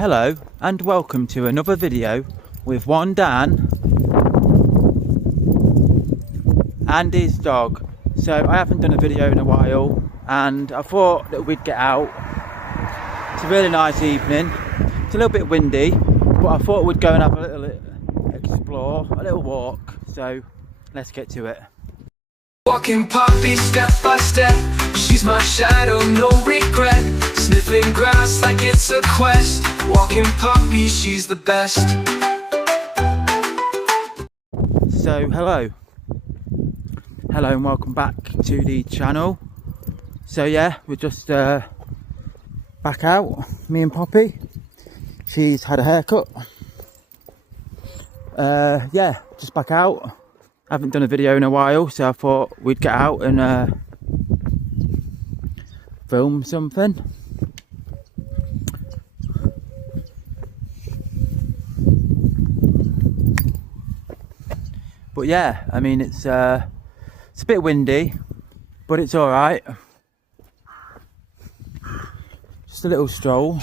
Hello and welcome to another video with one Dan and his dog. So I haven't done a video in a while and I thought that we'd get out. It's a really nice evening. It's a little bit windy, but I thought we'd go and have a little explore, a little walk. So let's get to it. Walking Poppy step by step, she's my shadow, no regret. Sniffing grass like it's a quest. Walking Poppy, she's the best. So hello and welcome back to the channel. So yeah, we're just back out, me and Poppy. She's had a haircut. Yeah, just back out. Haven't done a video in a while, so I thought we'd get out and film something. But yeah, I mean it's a bit windy, but it's all right. Just a little stroll.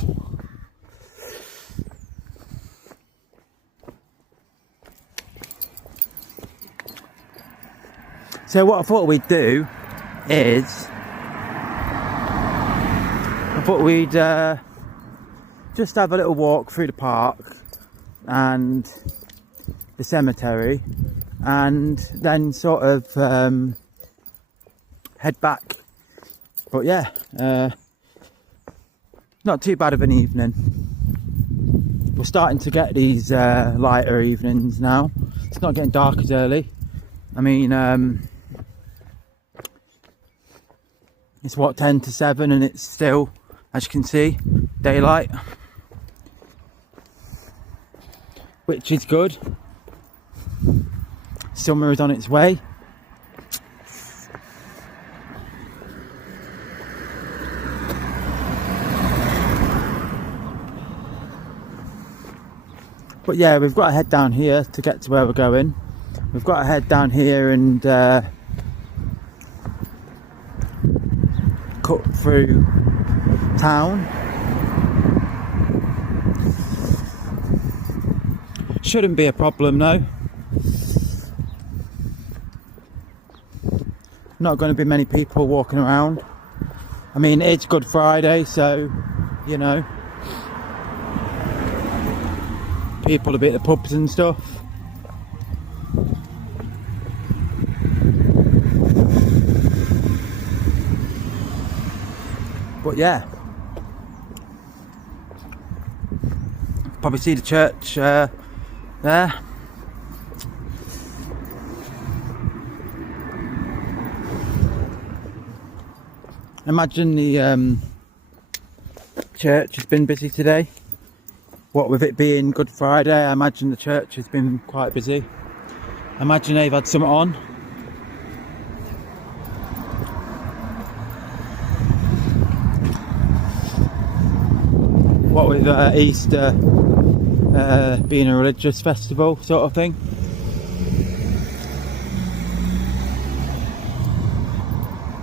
So what I thought we'd do is, I thought we'd just have a little walk through the park and the cemetery, and then sort of head back. But yeah, not too bad of an evening. We're starting to get these lighter evenings now. It's not getting dark as early. I mean, it's what, 10 to 7 and it's still, as you can see, daylight, which is good. Summer is on its way. But yeah, we've got to head down here to get to where we're going. We've got to head down here and cut through town. Shouldn't be a problem though. Not going to be many people walking around. I mean, it's Good Friday, so you know, people will be at the pubs and stuff. But yeah, probably see the church there. Imagine the church has been busy today. What with it being Good Friday, I imagine the church has been quite busy. Imagine they've had something on. What with Easter being a religious festival sort of thing.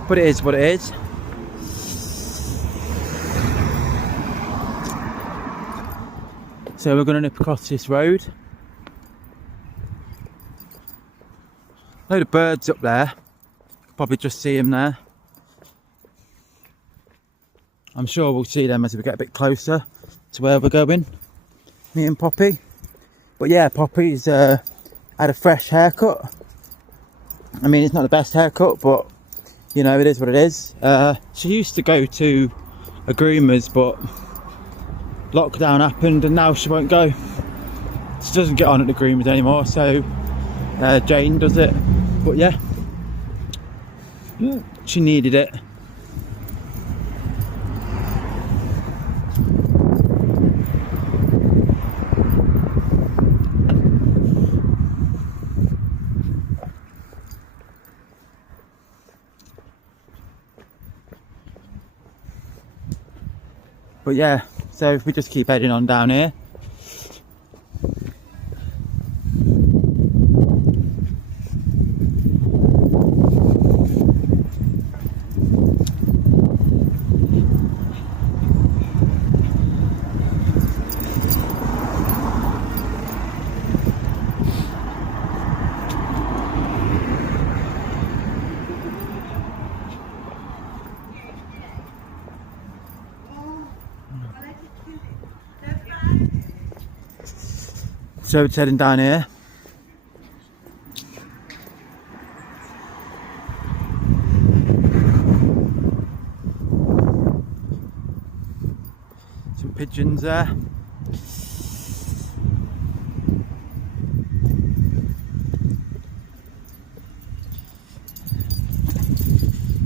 But it is what it is. So we're going to nip across this road. Load of birds up there. Probably just see them there. I'm sure we'll see them as we get a bit closer to where we're going, me and Poppy. But yeah, Poppy's had a fresh haircut. I mean, it's not the best haircut, but you know, it is what it is. She used to go to a groomer's, but lockdown happened and now she won't go. She doesn't get on at the groomer's anymore, so Jane does it. But yeah, she needed it. But yeah, so if we just keep heading on down here. So it's heading down here. Some pigeons there.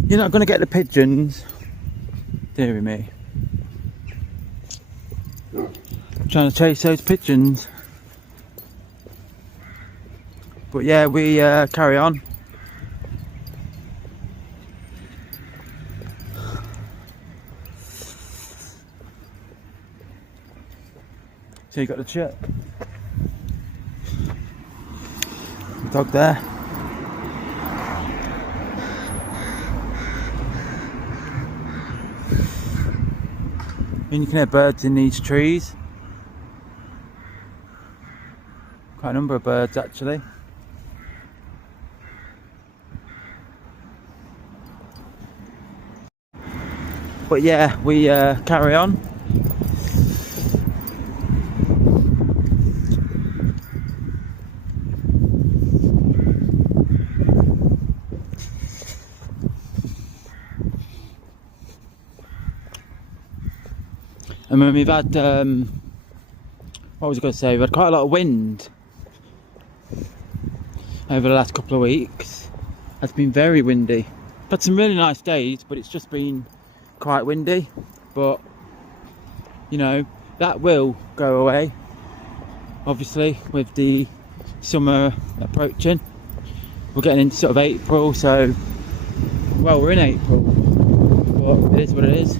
You're not going to get the pigeons. Dear me. I'm trying to chase those pigeons. But yeah, we carry on. So you got the dog there. And you can hear birds in these trees. Quite a number of birds actually. But yeah, we carry on. And when we've had, what was I going to say? We've had quite a lot of wind over the last couple of weeks. It's been very windy. We've had some really nice days, but it's just been quite windy. But you know, that will go away, obviously, with the summer approaching. We're getting into sort of April, so, well, we're in April, but it is what it is.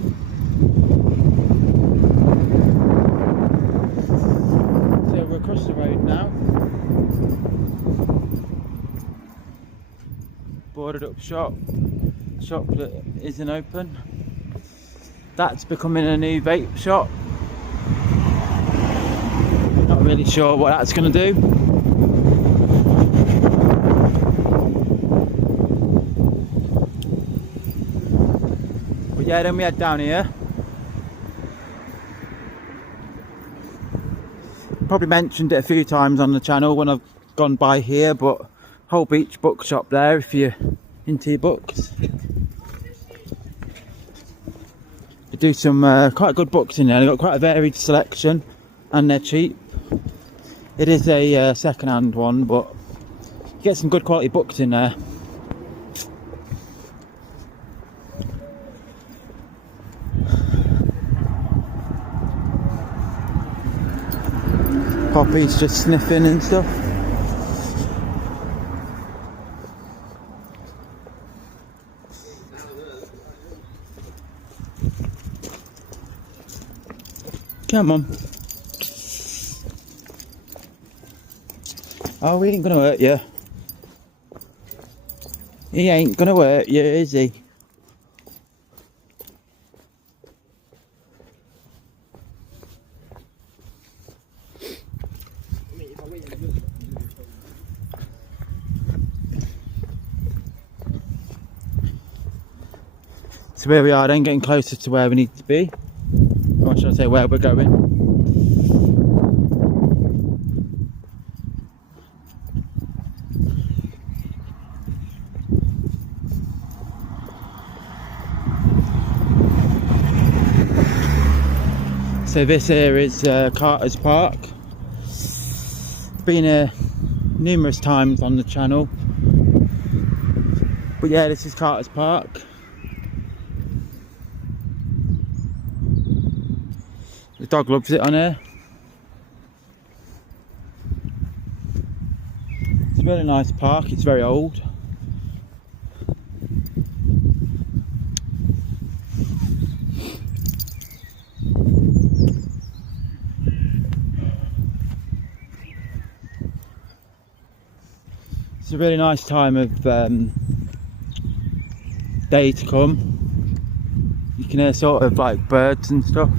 So we're across the road now. Boarded up shop that isn't open. That's becoming a new vape shop. Not really sure what that's going to do. But yeah, then we head down here. Probably mentioned it a few times on the channel when I've gone by here, but Whole Beach bookshop there if you're into your books. They do some quite good books in there. They've got quite a varied selection and they're cheap. It is a second-hand one, but you get some good quality books in there. Poppy's just sniffing and stuff. Come on. Oh, he ain't gonna hurt you. He ain't gonna hurt you, is he? So here we are then, getting closer to where we need to be. Or should I say where we're going. So this here is Carter's Park. Been here numerous times on the channel. But yeah, this is Carter's Park. The dog loves it on here. It's a really nice park, it's very old. It's a really nice time of day to come. You can hear sort of like birds and stuff.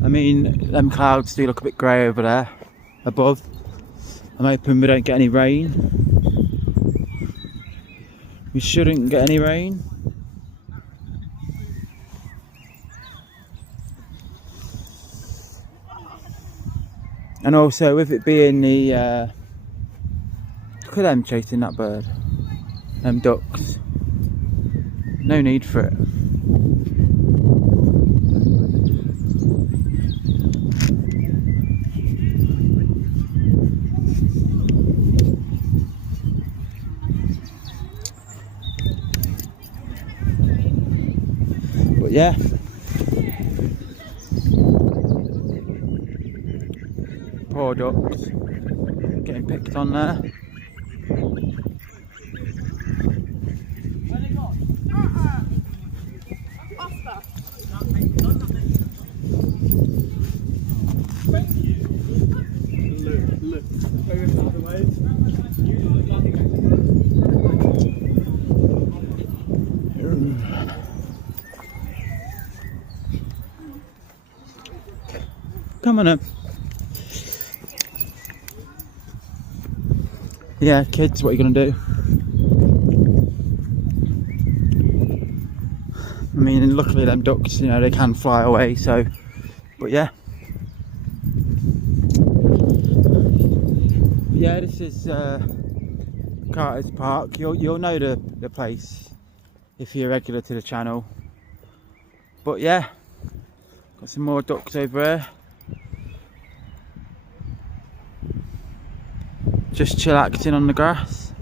I mean, them clouds do look a bit grey over there, above. I'm hoping we don't get any rain. We shouldn't get any rain. And also with it being the look at them chasing that bird, them ducks, no need for it. But yeah, poor ducks getting picked on there. Come on up. Yeah, kids, what are you going to do? I mean, luckily them ducks, you know, they can fly away, so, but yeah. Yeah, this is Carter's Park. You'll know the place if you're regular to the channel. But yeah, got some more ducks over here. Just chillaxing on the grass.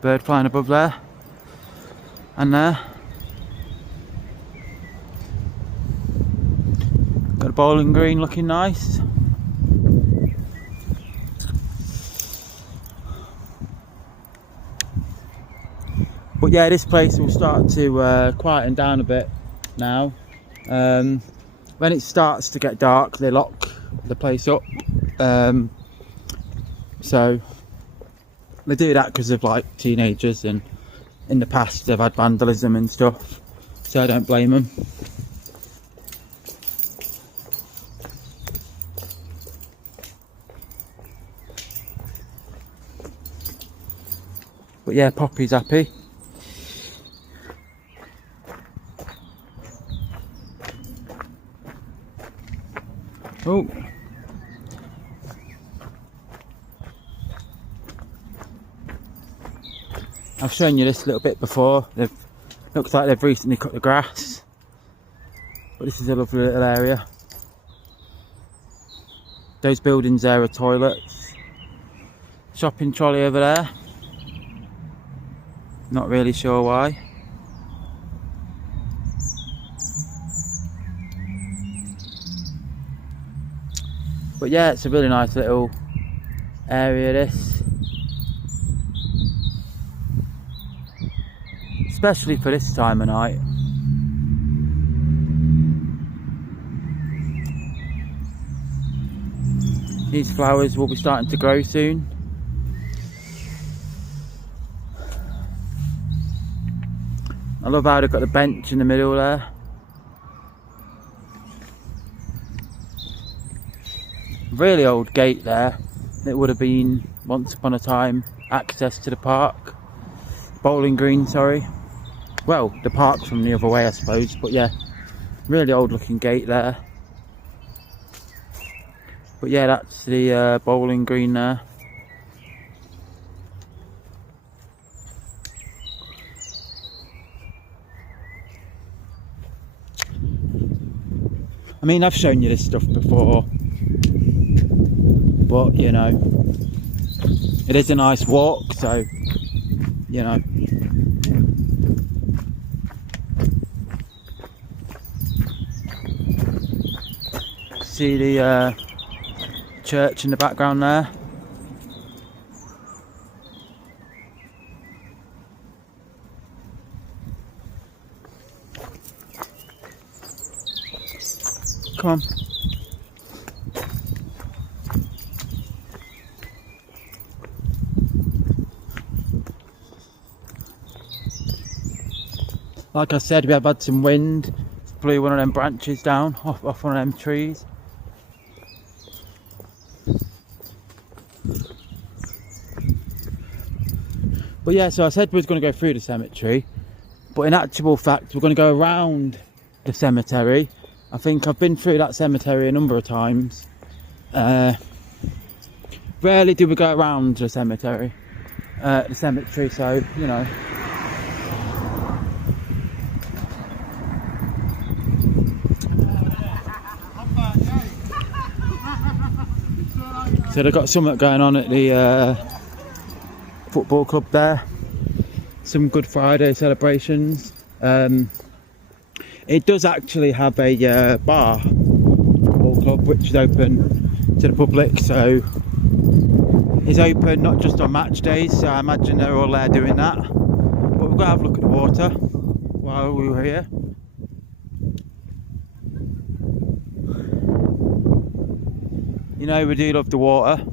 Bird flying above there and there. Got a bowling green looking nice. But yeah, this place will start to quieten down a bit now. When it starts to get dark, they lock the place up. So they do that because of like teenagers, and in the past they've had vandalism and stuff. So I don't blame them. But yeah, Poppy's happy. Oh, I've shown you this a little bit before. Looks like they've recently cut the grass, but this is a lovely little area. Those buildings there are toilets. Shopping trolley over there. Not really sure why. But yeah, it's a really nice little area, this. Especially for this time of night. These flowers will be starting to grow soon. I love how they've got the bench in the middle there. Really old gate there. It would have been, once upon a time, access to the park. Bowling green, sorry. Well, the park from the other way, I suppose, but yeah, really old looking gate there. But yeah, that's the bowling green there. I mean, I've shown you this stuff before, but you know, it is a nice walk, so you know. See the church in the background there. Come on. Like I said, we have had some wind. It's blew one of them branches down off one of them trees. But yeah, so I said we was going to go through the cemetery, but in actual fact we're going to go around the cemetery. I think I've been through that cemetery a number of times. Rarely do we go around the cemetery, so you know. So they've got something going on at the football club there. Some Good Friday celebrations. It does actually have a bar, football club, which is open to the public. So it's open not just on match days. So I imagine they're all there doing that. But we've got to have a look at the water while we were here. You know, we do love the water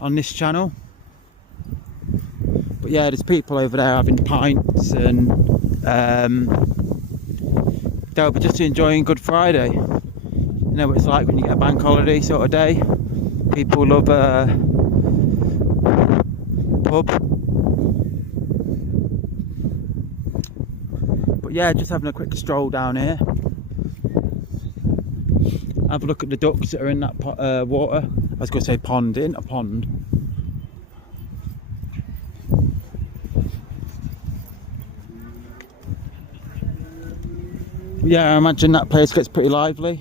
on this channel. But yeah, there's people over there having pints and they'll be just enjoying Good Friday. You know what it's like when you get a bank holiday sort of day. People love a pub. But yeah, just having a quick stroll down here. Have a look at the ducks that are in that water. I was going to say pond, in a pond. Yeah, I imagine that place gets pretty lively.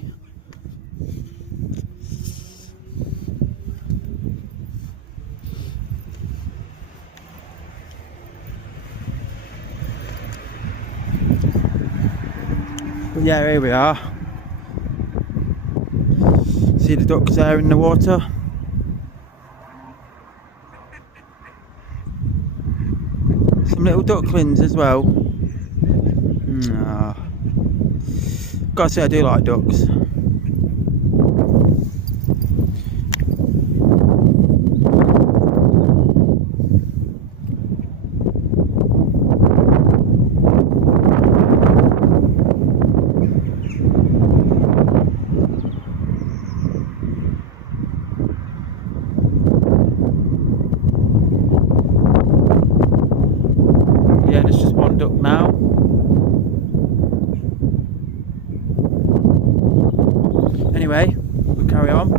But yeah, here we are. See the ducks there in the water. Some little ducklings as well. Gotta say I do like ducks. Yeah, there's just one duck now. Anyway, we'll carry on.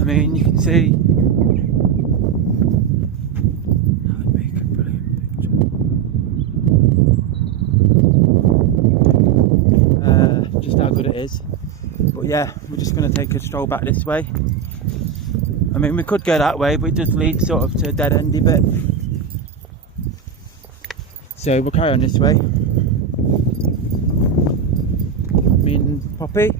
I mean, you can see. That'd make a brilliant picture. Just how good it is. But yeah, we're just going to take a stroll back this way. I mean, we could go that way, but it just leads sort of to a dead-endy bit. So we'll carry on this way. Me and Poppy.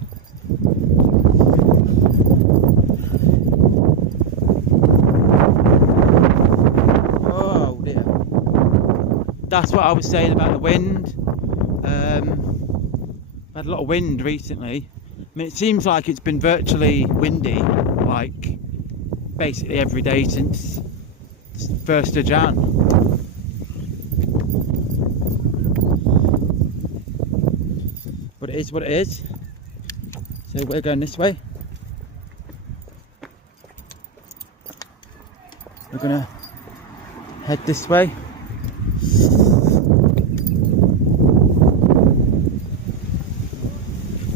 Oh dear. That's what I was saying about the wind. I've had a lot of wind recently. I mean, it seems like it's been virtually windy, like basically every day since 1st of Jan. But it is what it is. So we're going this way. We're gonna head this way.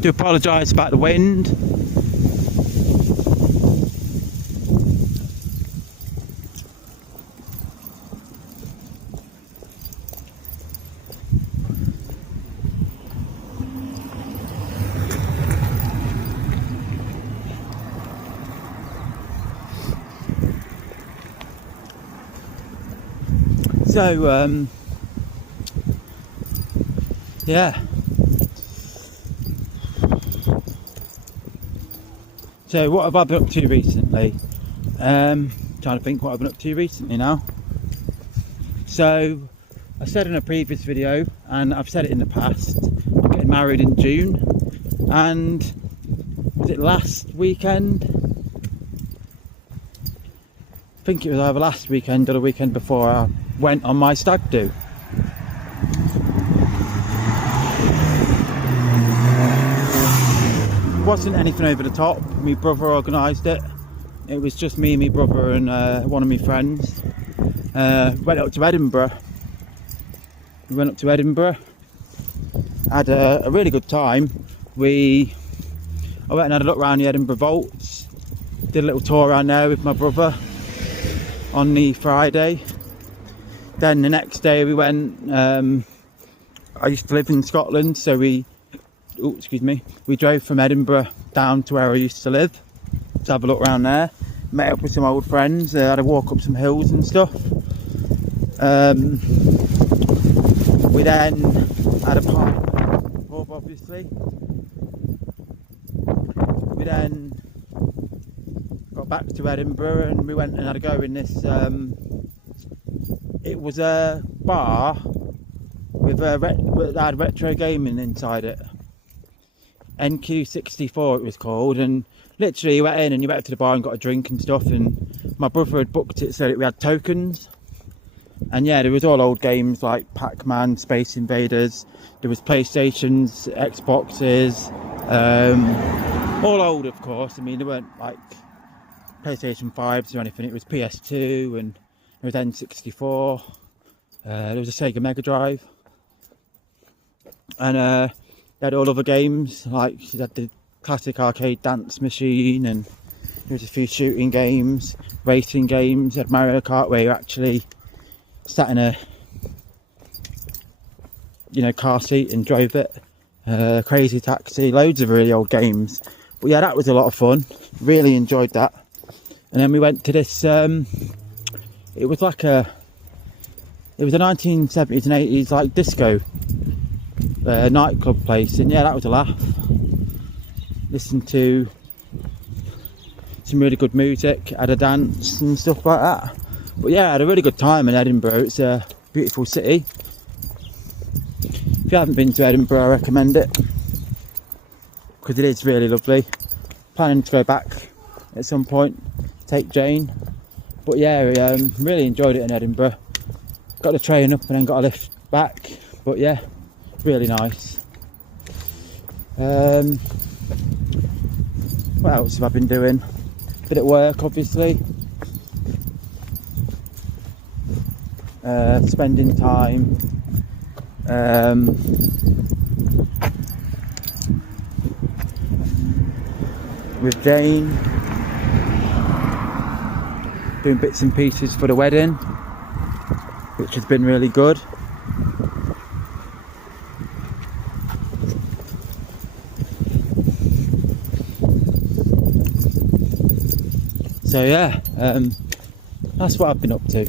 Do apologise about the wind. So, yeah. So what have I been up to recently? Trying to think what I've been up to recently now. So, I said in a previous video, and I've said it in the past, I'm getting married in June. And was it last weekend? I think it was either last weekend or the weekend before I went on my stag do. wasn't anything over the top. My brother organised it. It was just me and my brother and one of my friends. Went up to Edinburgh. We went up to Edinburgh. Had a really good time. I went and had a look around the Edinburgh Vaults. Did a little tour around there with my brother on the Friday. Then the next day we went. I used to live in Scotland, so we drove from Edinburgh down to where I used to live to have a look around there. Met up with some old friends, had a walk up some hills and stuff. We then had a pub, obviously. We then got back to Edinburgh and we went and had a go in this. It was a bar with that had retro gaming inside it. NQ64 it was called, and literally you went in and you went up to the bar and got a drink and stuff, and my brother had booked it so that we had tokens. And yeah, there was all old games like Pac-Man, Space Invaders, there was PlayStations, Xboxes, all old of course. I mean, there weren't like PlayStation 5s or anything, it was PS2 and there was N64, there was a Sega Mega Drive, and they had all other games, like she had the classic arcade dance machine, and there was a few shooting games, racing games. They had Mario Kart where you actually sat in a car seat and drove it. Crazy Taxi, loads of really old games. But yeah, that was a lot of fun. Really enjoyed that. And then we went to this. It was a 1970s and 80s like disco nightclub place, and yeah, that was a laugh. Listened to some really good music, had a dance and stuff like that. But yeah, I had a really good time in Edinburgh. It's a beautiful city. If you haven't been to Edinburgh, I recommend it because it is really lovely. Planning to go back at some point, take Jane. But yeah, really enjoyed it in Edinburgh. Got the train up and then got a lift back. But yeah, really nice. What else have I been doing? Bit at work, obviously. Spending time with Jane, doing bits and pieces for the wedding, which has been really good. So yeah, that's what I've been up to.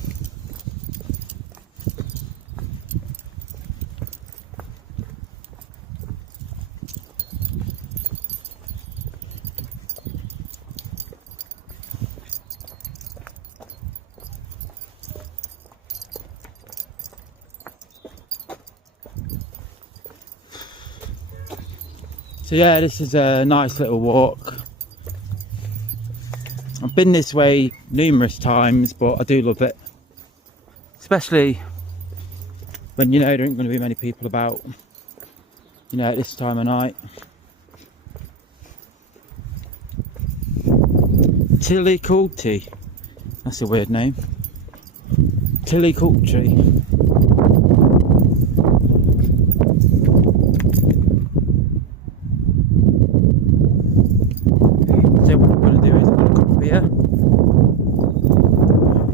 So yeah, this is a nice little walk. I've been this way numerous times, but I do love it. Especially when there aren't going to be many people about, at this time of night. Tillicoultry. That's a weird name. Tillicoultry.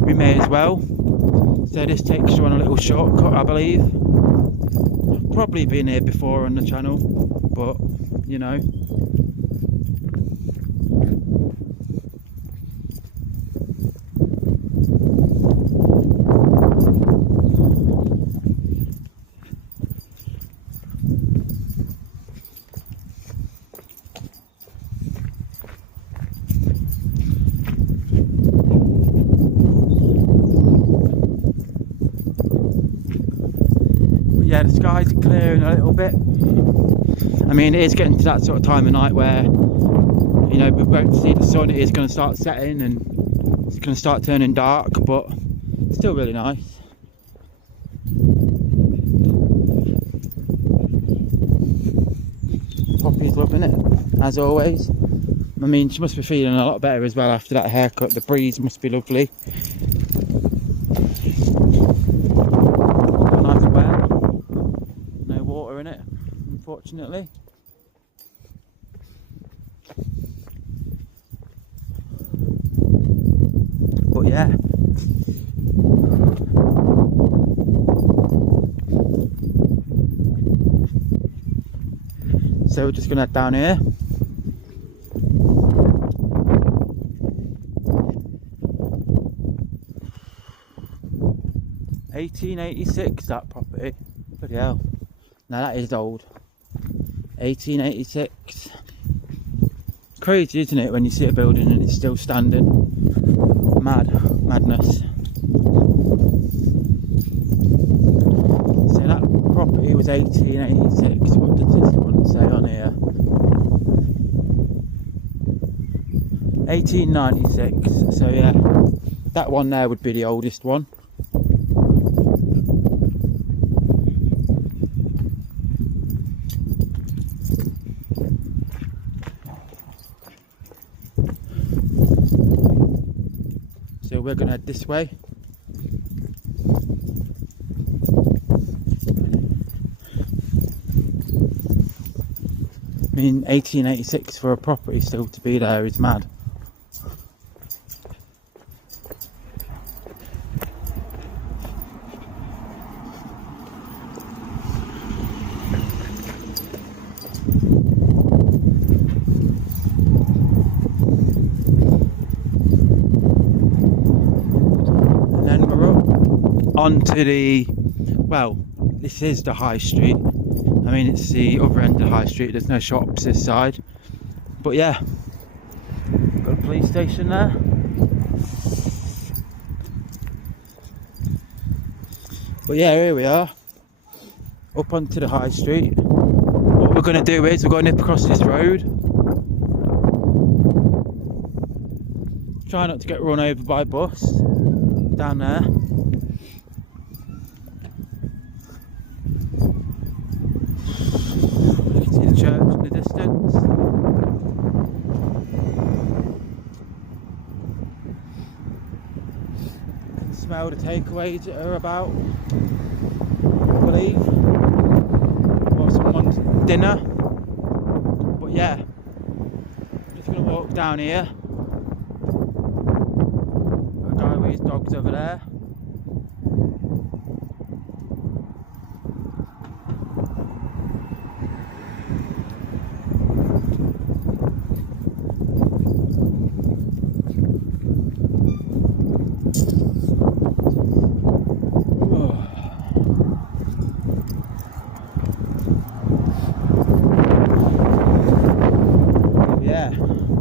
We may as well. So this takes you on a little shortcut, I believe. Probably been here before on the channel, but yeah, the skies are clearing a little bit. I mean, it is getting to that sort of time of night where, we won't see the sun. It is going to start setting and it's going to start turning dark, but it's still really nice. Poppy's loving it. as always. I mean, she must be feeling a lot better as well after that haircut. The breeze must be lovely. Nice well. No water in it, unfortunately. But yeah. So we're just gonna head down here. (1886) that property. Bloody hell. Now that is old. 1886. Crazy, isn't it, when you see a building and it's still standing? Madness. So that property was 1886. What did this one say on here? 1896. So yeah, that one there would be the oldest one. So we're gonna head this way. I mean, 1886 for a property still to be there is mad. And then we're up onto the, well, this is the high street. I mean, it's the other end of the high street. There's no shops this side. But yeah, got a police station there. But yeah, here we are, up onto the high street. What we're going to do is we're going to nip across this road. Try not to get run over by bus down there. Church in the distance. Can smell the takeaways that are about, I believe, or someone's dinner. But yeah, I'm just going to walk down here. A guy with his dog's over there.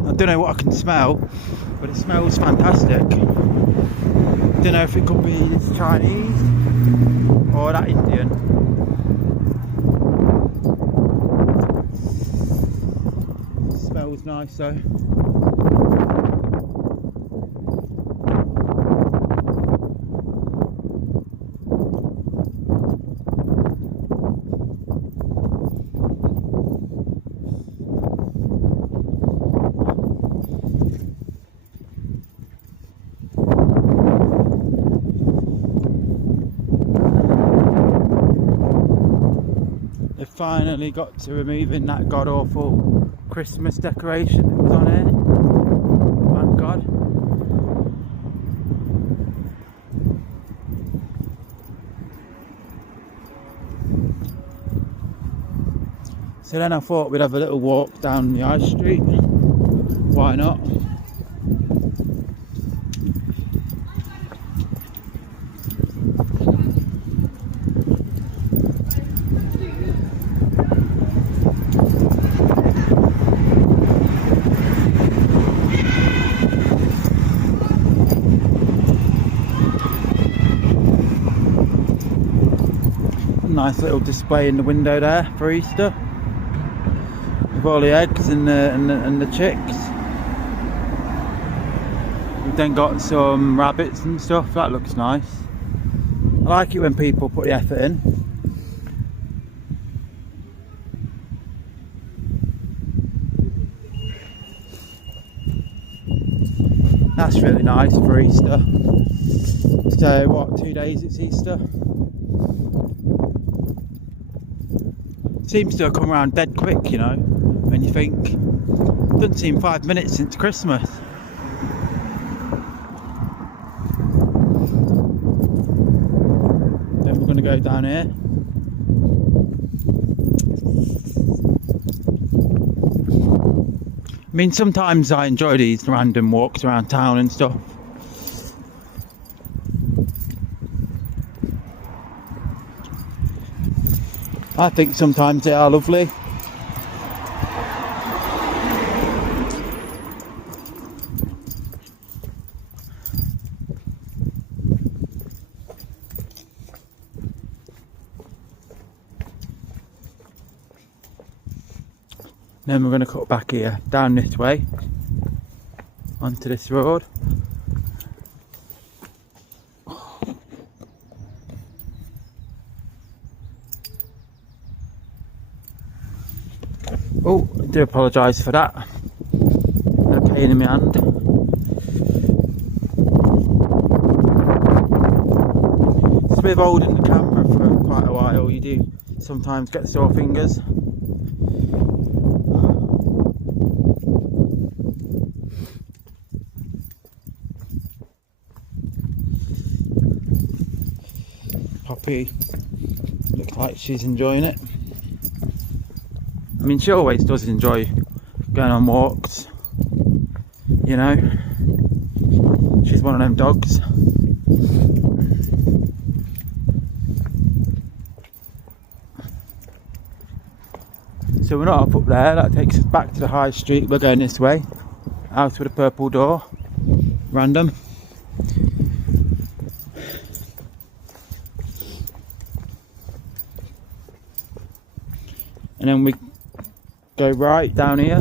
I don't know what I can smell, but it smells fantastic. Don't know if it could be this Chinese or that Indian. It smells nice though. Finally got to removing that god awful Christmas decoration that was on here. Thank God. So then I thought we'd have a little walk down the high street. Why not? Nice little display in the window there for Easter, with all the eggs and the chicks. We've then got some rabbits and stuff. That looks nice. I like it when people put the effort in. that's really nice for Easter. So what, 2 days it's Easter? Seems to have come around dead quick, you know, when you think, it doesn't seem 5 minutes since Christmas. Then we're going to go down here. I mean, sometimes I enjoy these random walks around town and stuff. I think sometimes they are lovely. Then we're going to cut back here, down this way, onto this road. Oh, I do apologise for that. A pain in my hand. It's with holding the camera for quite a while, you do sometimes get sore fingers. Poppy looks like she's enjoying it. I mean, she always does enjoy going on walks, you know. She's one of them dogs. So we're not up there, that takes us back to the high street. We're going this way, house with a purple door, random. And then we go right down here.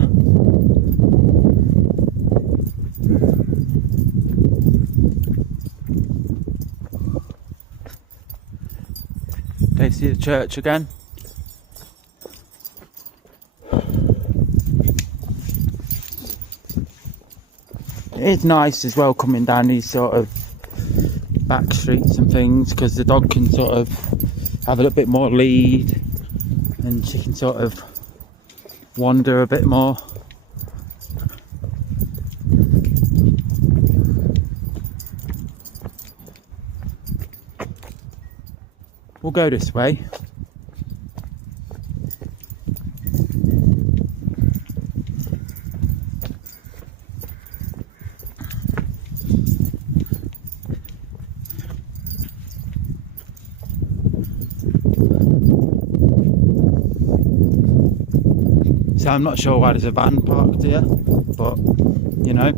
Do you see the church again? It is nice as well coming down these sort of back streets and things, because the dog can sort of have a little bit more lead and she can sort of wander a bit more. We'll go this way. So I'm not sure why there's a van parked here, but you know.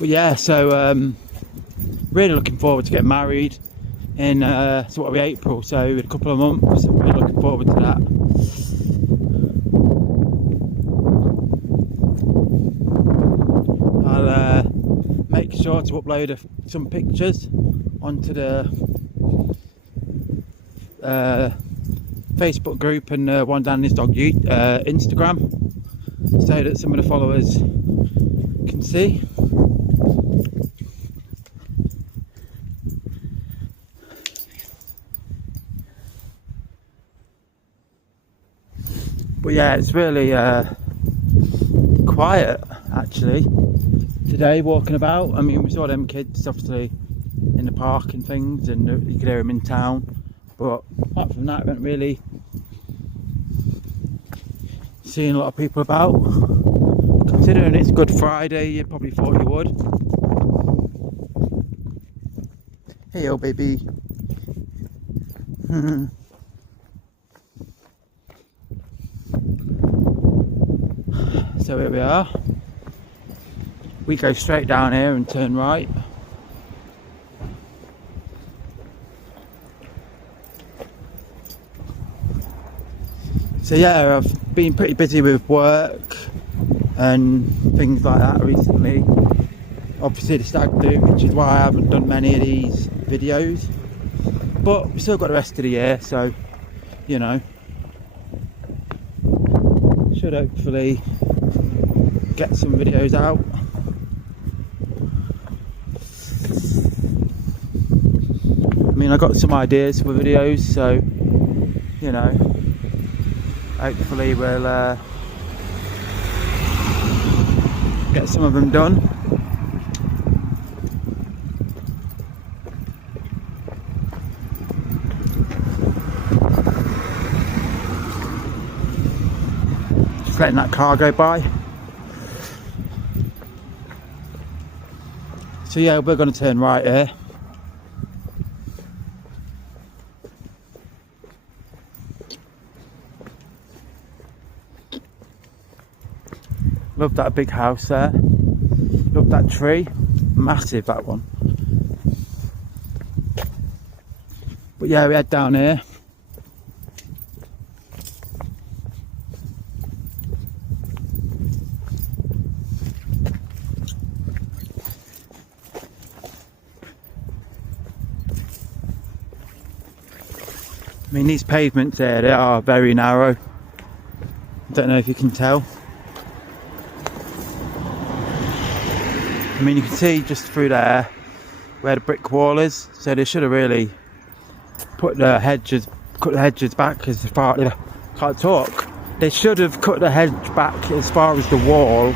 But yeah, so really looking forward to getting married in so what are we, April, so in a couple of months. Really looking forward to that. I'll make sure to upload some pictures onto the Facebook group and One Danny's Dog Instagram, so that some of the followers can see. But yeah, it's really quiet actually today walking about. I mean, we saw them kids obviously in the park and things, and you could hear them in town, but apart from that, I haven't really seen a lot of people about. Considering it's Good Friday, you probably thought you would. Hey, oh baby. So here we are. We go straight down here and turn right. So yeah, I've been pretty busy with work and things like that recently. obviously the stag do, which is why I haven't done many of these videos. But we've still got the rest of the year, so you know, should hopefully get some videos out. I mean, I got some ideas for videos, so you know, hopefully we'll get some of them done. Just letting that car go by. So yeah, we're going to turn right here. Love that big house there. Love that tree. Massive, that one. But yeah, we head down here. I mean, these pavements there, they are very narrow. I don't know if you can tell. I mean, you can see just through there where the brick wall is, so they should have really cut the hedges back as far. Can't talk. They should have cut the hedge back as far as the wall,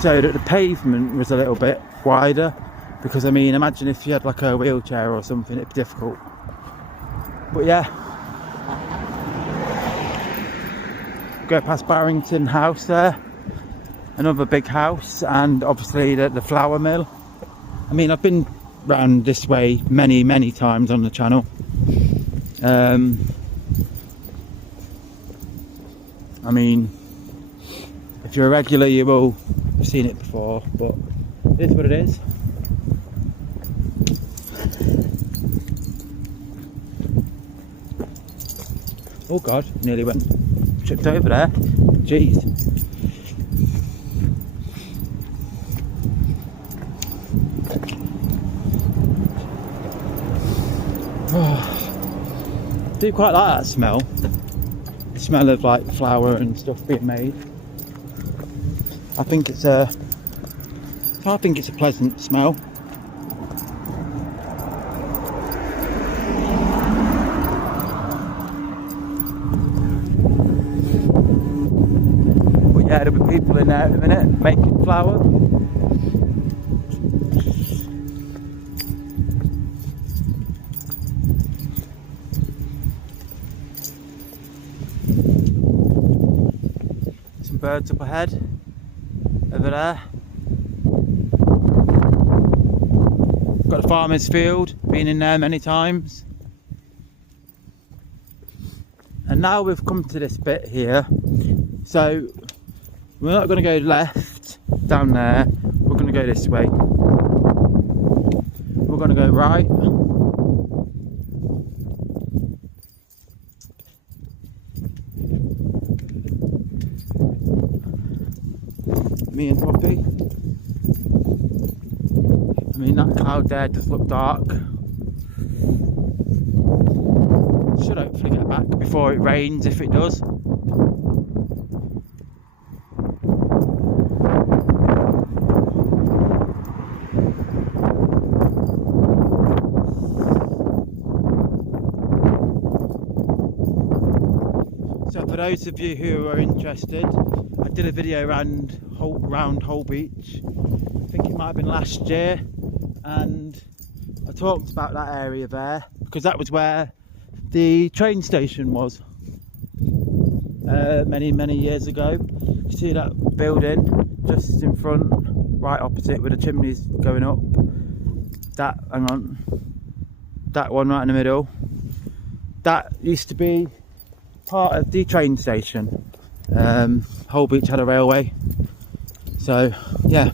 so that the pavement was a little bit wider. Because I mean, imagine if you had like a wheelchair or something, it'd be difficult. But yeah, go past Barrington House there. Another big house, and obviously the flour mill. I mean, I've been round this way many times on the channel. I mean, if you're a regular, you will have seen it before, but it is what it is. Oh God, nearly tripped over there. Jeez. I do quite like that smell. The smell of like flour and stuff being made. I think it's a pleasant smell. But yeah, there'll be people in there at the minute making flour. Birds up ahead, over there. Got a farmer's field, been in there many times. And now we've come to this bit here. So we're not going to go left down there, we're going to go this way. We're going to go right. Me and Poppy. I mean, that cloud there does look dark. Should hopefully get back before it rains, if it does. So for those of you who are interested, I did a video around Holbeach. I think it might have been last year, and I talked about that area there because that was where the train station was many years ago. You see that building just in front, right opposite, with the chimneys going up. That, hang on, that one right in the middle, that used to be part of the train station. Holbeach had a railway, so yeah,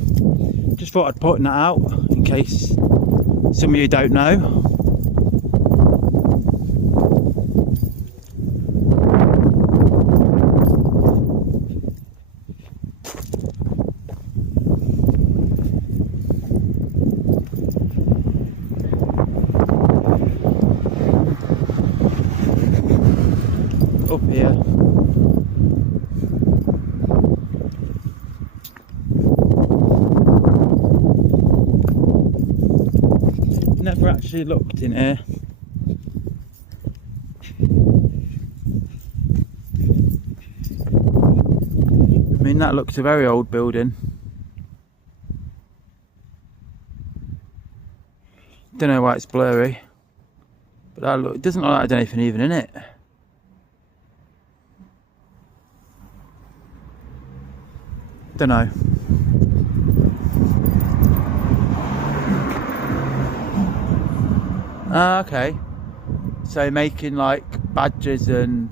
just thought I'd put that out in case some of you don't know. up here. Never actually looked in here. I mean, that looks a very old building. Don't know why it's blurry, but it doesn't look like there's anything even in it. Don't know. Ah, okay. So making like badges and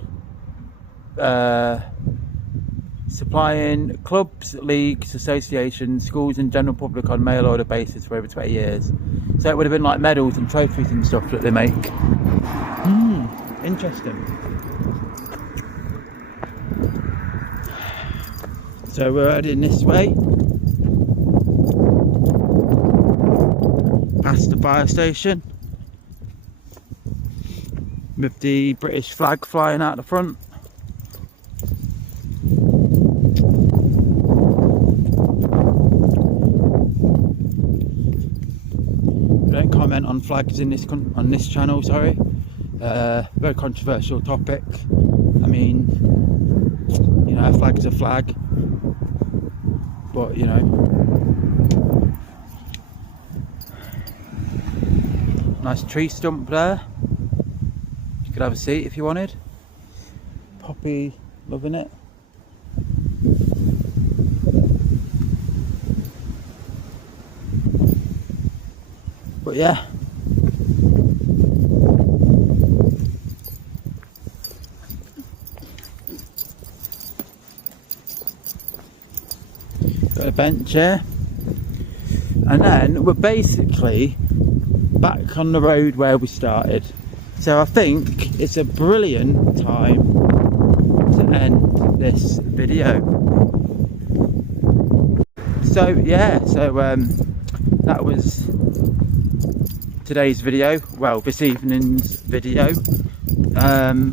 supplying clubs, leagues, associations, schools and general public on mail order basis for over 20 years. So it would have been like medals and trophies and stuff that they make. Interesting. So we're heading this way. Past the fire station. With the British flag flying out the front. Don't comment on flags in this channel, sorry. Very controversial topic. I mean, you know, a flag's a flag, but you know, nice tree stump there. You could have a seat if you wanted. Poppy loving it. But yeah, got a bench here, and then we're basically back on the road where we started. So I think it's a brilliant time to end this video. So yeah, that was today's video, well, this evening's video.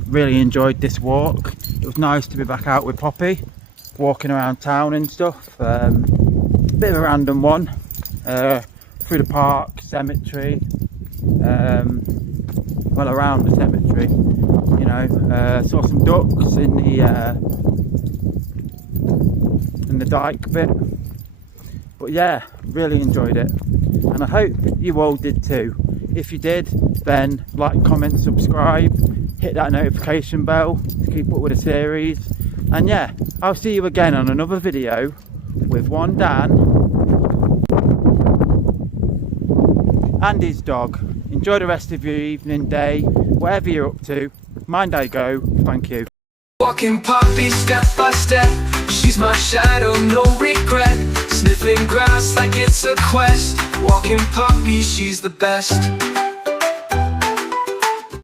Really enjoyed this walk. It was nice to be back out with Poppy, walking around town and stuff. Bit of a random one, through the park, cemetery, well, around the cemetery, you know. Saw some ducks in the dike bit. But yeah, really enjoyed it, and I hope you all did too. If you did, then like, comment, subscribe, hit that notification bell to keep up with the series. And yeah, I'll see you again on another video with one Dan and his dog. Enjoy the rest of your evening, day, whatever you're up to. Mind I go. Thank you. Walking Poppy step by step, she's my shadow, no regret. Sniffing grass like it's a quest. Walking Poppy, she's the best.